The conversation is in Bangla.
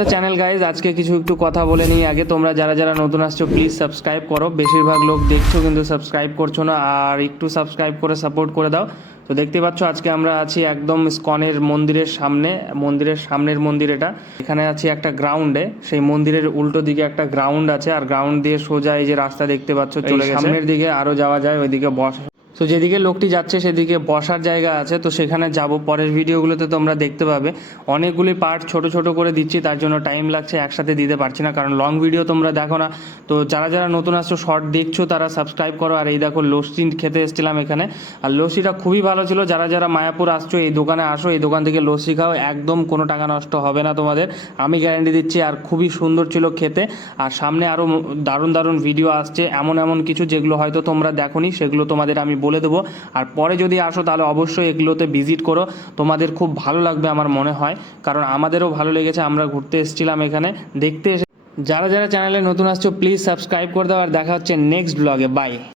দ্য চ্যানেল গাইজ, আজকে কিছু একটু কথা বলে নিই। আগে তোমরা যারা যারা নতুন আসছো প্লিজ সাবস্ক্রাইব করো। বেশিরভাগ লোক দেখছো কিন্তু সাবস্ক্রাইব করছো না, আর একটু সাবস্ক্রাইব করে সাপোর্ট করে দাও। তো দেখতে পাচ্ছ আজকে আমরা আছি একদম ইসকনের মন্দিরের সামনে, মন্দিরের সামনের মন্দির এটা। এখানে আছি একটা গ্রাউন্ডে, সেই মন্দিরের উল্টো দিকে একটা গ্রাউন্ড আছে, আর গ্রাউন্ড দিয়ে সোজা এই যে রাস্তা দেখতে পাচ্ছ চলে গেছে। সামনের দিকে আরও যাওয়া যায়, ওইদিকে বসা। তো যেদিকে লোকটি যাচ্ছে সেদিকে বসার জায়গা আছে, তো সেখানে যাব। পরের ভিডিওগুলোতে তোমরা দেখতে পাবে অনেকগুলি পার্ট ছোট ছোট করে দিচ্ছি, তার জন্য টাইম লাগছে, একসাথে দিতে পারছি না কারণ লং ভিডিও তোমরা দেখো না। তো যারা যারা নতুন আসছো শর্ট দেখছো তারা সাবস্ক্রাইব করো। আর এই দেখো লস্যি খেতে এসেছিলাম এখানে, আর লস্যিটা খুবই ভালো ছিল। যারা যারা মায়াপুর আসছো এই দোকানে আসো, এই দোকান থেকে লস্যি খাও, একদম কোনো টাকা নষ্ট হবে না তোমাদের, আমি গ্যারান্টি দিচ্ছি। আর খুবই সুন্দর ছিল খেতে। আর সামনে আরও দারুণ দারুণ ভিডিও আসছে, এমন এমন কিছু যেগুলো হয়তো তোমরা দেখোনি, সেগুলো তোমাদের আমি বলে দেবো। আর পরে যদি আসো তাহলে অবশ্যই এগুলোতে ভিজিট করো, তোমাদের খুব ভালো লাগবে আমার মনে হয়, কারণ আমাদেরও ভালো লেগেছে। আমরা ঘুরতে এসেছিলাম এখানে, দেখতে এসে। যারা যারা চ্যানেলে নতুন আসছো প্লিজ সাবস্ক্রাইব করে দাও, আর দেখা হচ্ছে নেক্সট ব্লগে। বাই।